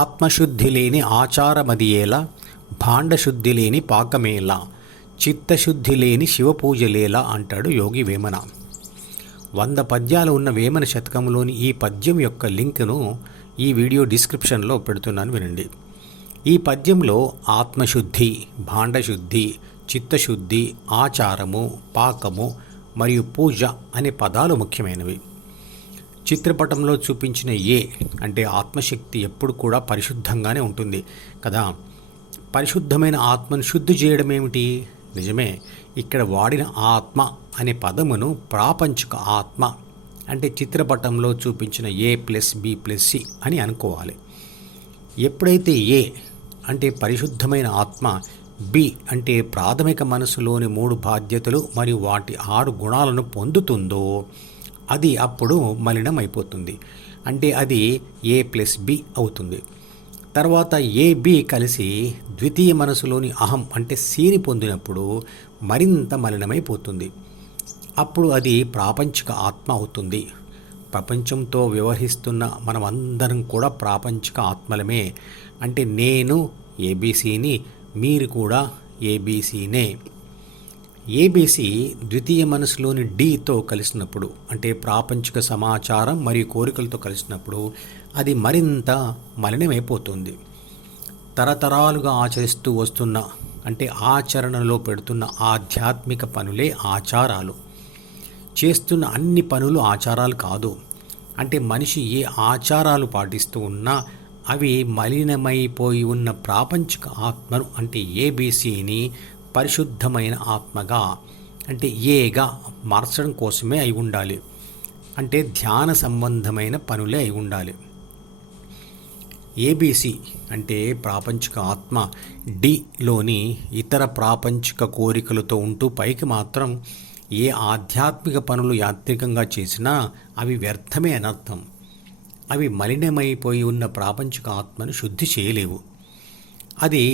ఆత్మశుద్ధి లేని ఆచారమదియేలా, భాండశుద్ధి లేని పాకమేలా, చిత్తశుద్ధి లేని శివపూజలేలా అంటాడు యోగి వేమన. 100 పద్యాలు ఉన్న వేమన శతకంలోని ఈ పద్యం యొక్క లింక్ను ఈ వీడియో డిస్క్రిప్షన్లో పెడుతున్నాను, వినండి. ఈ పద్యంలో ఆత్మశుద్ధి, భాండశుద్ధి, చిత్తశుద్ధి, ఆచారము, పాకము మరియు పూజ అనే పదాలు ముఖ్యమైనవి. చిత్రపటంలో చూపించిన ఏ అంటే ఆత్మశక్తి ఎప్పుడు కూడా పరిశుద్ధంగానే ఉంటుంది కదా. పరిశుద్ధమైన ఆత్మను శుద్ధి చేయడం ఏమిటి? నిజమే, ఇక్కడ వాడిన ఆత్మ అనే పదమును ప్రాపంచిక ఆత్మ అంటే చిత్రపటంలో చూపించిన A+B+C అని అనుకోవాలి. ఎప్పుడైతే ఏ అంటే పరిశుద్ధమైన ఆత్మ, బి అంటే ప్రాథమిక మనసులోని 3 బాధ్యతలు మరియు వాటి 6 గుణాలను పొందుతుందో అది అప్పుడు మలినం అయిపోతుంది. అంటే అది A+B అవుతుంది. తర్వాత AB కలిసి ద్వితీయ మనసులోని అహం అంటే సిని పొందినప్పుడు మరింత మలినమైపోతుంది. అప్పుడు అది ప్రాపంచిక ఆత్మ అవుతుంది. ప్రపంచంతో వ్యవహరిస్తున్న మనమందరం కూడా ప్రాపంచిక ఆత్మలమే. అంటే నేను ABCని, మీరు కూడా ABCనే. ABC ద్వితీయ మనసులోని Dతో కలిసినప్పుడు అంటే ప్రాపంచిక సమాచారం మరియు కోరికలతో కలిసినప్పుడు అది మరింత మలినమైపోతుంది. తరతరాలుగా ఆచరిస్తూ వస్తున్న అంటే ఆచరణలో పెడుతున్న ఆధ్యాత్మిక పనులే ఆచారాలు. చేస్తున్న అన్ని పనులు ఆచారాలు కాదు. అంటే మనిషి ఏ ఆచారాలు పాటిస్తూ ఉన్నా అవి మలినమైపోయి ఉన్న ప్రాపంచిక ఆత్మను అంటే ABCని పరిశుద్ధమైన ఆత్మగా అంటే ఏగా మార్చడం కోసమే అయి ఉండాలి. అంటే ధ్యాన సంబంధమైన పనులే అయి ఉండాలి. ABC అంటే ప్రాపంచిక ఆత్మ Dలోని ఇతర ప్రాపంచిక కోరికలతో ఉంటూ పైకి మాత్రం ఏ ఆధ్యాత్మిక పనులు యాంత్రికంగా చేసినా అవి వ్యర్థమే అనర్థం. అవి మలినమైపోయి ఉన్న ప్రాపంచిక ఆత్మను శుద్ధి చేయలేవు. అది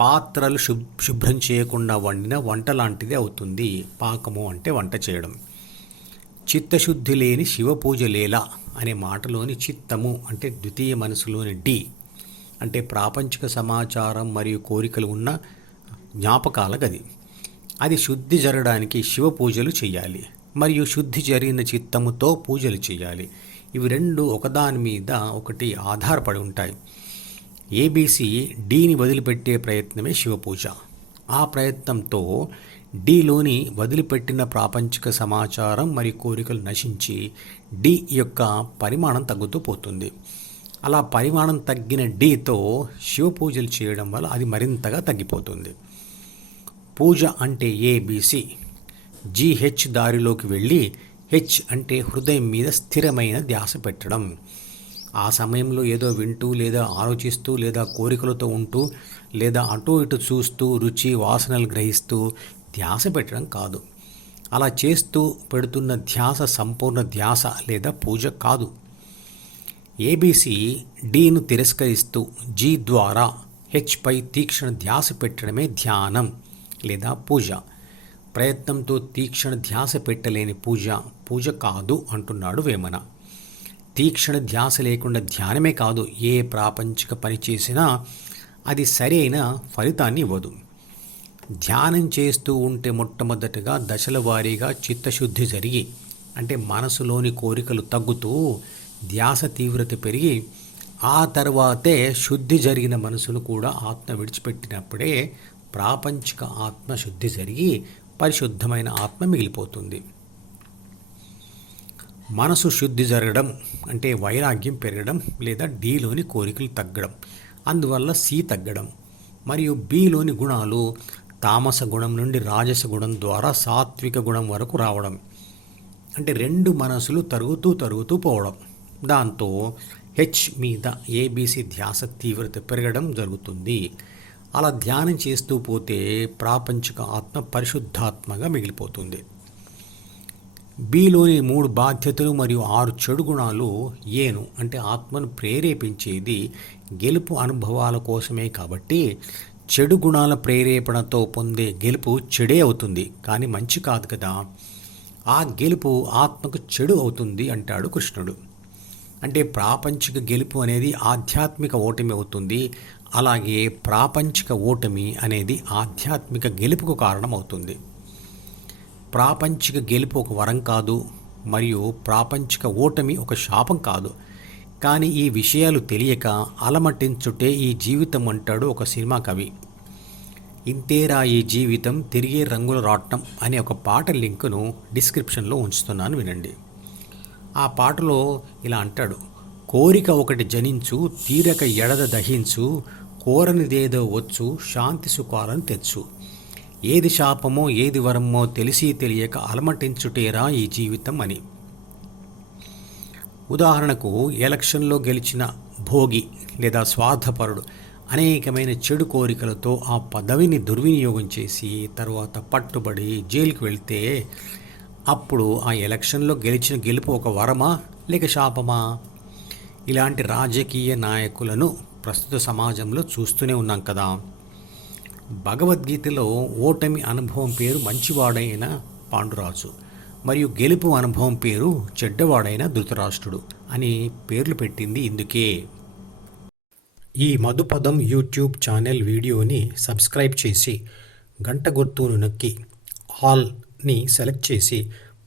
పాత్రలు శుభ్రం చేయకుండా వండిన వంట లాంటిది అవుతుంది. పాకము అంటే వంట చేయడం. చిత్తశుద్ధి లేని శివపూజలేలా అనే మాటలోని చిత్తము అంటే ద్వితీయ మనసులోని D అంటే ప్రాపంచిక సమాచారం మరియు కోరికలు ఉన్న జ్ఞాపకాల గది. అది శుద్ధి జరగడానికి శివ పూజలు చేయాలి మరియు శుద్ధి జరిగిన చిత్తముతో పూజలు చేయాలి. ఇవి రెండు ఒకదాని మీద ఒకటి ఆధారపడి ఉంటాయి. ABC Dని వదిలిపెట్టే ప్రయత్నమే శివపూజ. ఆ ప్రయత్నంతో Dలోని వదిలిపెట్టిన ప్రాపంచిక సమాచారం మరియు కోరికలు నశించి D యొక్క పరిమాణం తగ్గుతూ పోతుంది. అలా పరిమాణం తగ్గిన Dతో శివపూజలు చేయడం వల్ల అది మరింతగా తగ్గిపోతుంది. పూజ అంటే ABC GH దారిలోకి వెళ్ళి H అంటే హృదయం మీద స్థిరమైన ధ్యాస పెట్టడం. ఆ సమయంలో ఏదో వింటూ లేదా ఆలోచిస్తూ లేదా కోరికలతో ఉంటూ లేదా అటు ఇటు చూస్తూ రుచి వాసనలు గ్రహిస్తూ ధ్యాస పెట్టడం కాదు. అలా చేస్తూ పెడుతున్న ధ్యాస సంపూర్ణ ధ్యాస లేదా పూజ కాదు. ABC Dను తిరస్కరిస్తూ G ద్వారా Hపై తీక్షణ ధ్యాస పెట్టడమే ధ్యానం లేదా పూజ. ప్రయత్నంతో తీక్షణ ధ్యాస పెట్టలేని పూజ కాదు అంటున్నాడు వేమన. తీక్షణ ధ్యాస లేకుండా ధ్యానమే కాదు, ఏ ప్రాపంచిక పని చేసినా అది సరైన ఫలితాన్ని ఇవ్వదు. ధ్యానం చేస్తూ ఉంటే మొట్టమొదటిగా దశల వారీగా చిత్తశుద్ధి జరిగి అంటే మనసులోని కోరికలు తగ్గుతూ ధ్యాస తీవ్రత పెరిగి ఆ తర్వాతే శుద్ధి జరిగిన మనసును కూడా ఆత్మ విడిచిపెట్టినప్పుడే ప్రాపంచిక ఆత్మ శుద్ధి జరిగి పరిశుద్ధమైన ఆత్మ మిగిలిపోతుంది. మనసు శుద్ధి జరగడం అంటే వైరాగ్యం పెరగడం లేదా Dలోని కోరికలు తగ్గడం, అందువల్ల C తగ్గడం మరియు Bలోని గుణాలు తామస గుణం నుండి రాజస గుణం ద్వారా సాత్విక గుణం వరకు రావడం. అంటే 2 మనసులు తరుగుతూ పోవడం. దాంతో H మీద ABC ధ్యాస తీవ్రత పెరగడం జరుగుతుంది. అలా ధ్యానం చేస్తూ పోతే ప్రాపంచిక ఆత్మ పరిశుద్ధాత్మగా మిగిలిపోతుంది. Bలోని 3 బాధ్యతలు మరియు 6 చెడు గుణాలు ఏను అంటే ఆత్మను ప్రేరేపించేది గెలుపు అనుభవాల కోసమే. కాబట్టి చెడు గుణాల ప్రేరేపణతో పొందే గెలుపు చెడే అవుతుంది, కానీ మంచి కాదు కదా. ఆ గెలుపు ఆత్మకు చెడు అవుతుంది అంటాడు కృష్ణుడు. అంటే ప్రాపంచిక గెలుపు అనేది ఆధ్యాత్మిక ఓటమి అవుతుంది. అలాగే ప్రాపంచిక ఓటమి అనేది ఆధ్యాత్మిక గెలుపుకు కారణమవుతుంది. ప్రాపంచిక గెలుపు ఒక వరం కాదు, మరియు ప్రాపంచిక ఓటమి ఒక శాపం కాదు. కానీ ఈ విషయాలు తెలియక అలమటించుటే ఈ జీవితం అంటాడు ఒక సినిమా కవి. ఇంతేరా ఈ జీవితం తిరిగే రంగుల రాట్నం అనే ఒక పాట లింకును డిస్క్రిప్షన్లో ఉంచుతున్నాను, వినండి. ఆ పాటలో ఇలా అంటాడు: కోరిక ఒకటి జనించు, తీరక ఎడద దహించు, కోరనిదేదో వచ్చు, శాంతి సుఖాలను తెచ్చు. ఏది శాపమో ఏది వరమో తెలిసి తెలియక అలమటించుటేరా ఈ జీవితం అని. ఉదాహరణకు, ఎలక్షన్లో గెలిచిన భోగి లేదా స్వార్థపరుడు అనేకమైన చెడు కోరికలతో ఆ పదవిని దుర్వినియోగం చేసి తర్వాత పట్టుబడి జైలుకి వెళ్తే అప్పుడు ఆ ఎలక్షన్లో గెలిచిన గెలుపు ఒక వరమా లేక శాపమా? ఇలాంటి రాజకీయ నాయకులను ప్రస్తుత సమాజంలో చూస్తూనే ఉన్నాం కదా. భగవద్గీతలో ఓటమి అనుభవం పేరు మంచివాడైన పాండురాజు, మరియు గెలుపు అనుభవం పేరు చెడ్డవాడైన ధృతరాష్ట్రుడు అని పేర్లు పెట్టింది ఇందుకే. ఈ మధుపదం యూట్యూబ్ ఛానల్ వీడియోని సబ్స్క్రైబ్ చేసి గంట గుర్తును నొక్కి ఆల్ని సెలెక్ట్ చేసి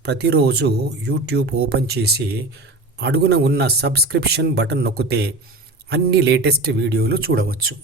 ప్రతిరోజు యూట్యూబ్ ఓపెన్ చేసి అడుగున ఉన్న సబ్స్క్రిప్షన్ బటన్ నొక్కితే అన్ని లేటెస్ట్ వీడియోలు చూడవచ్చు.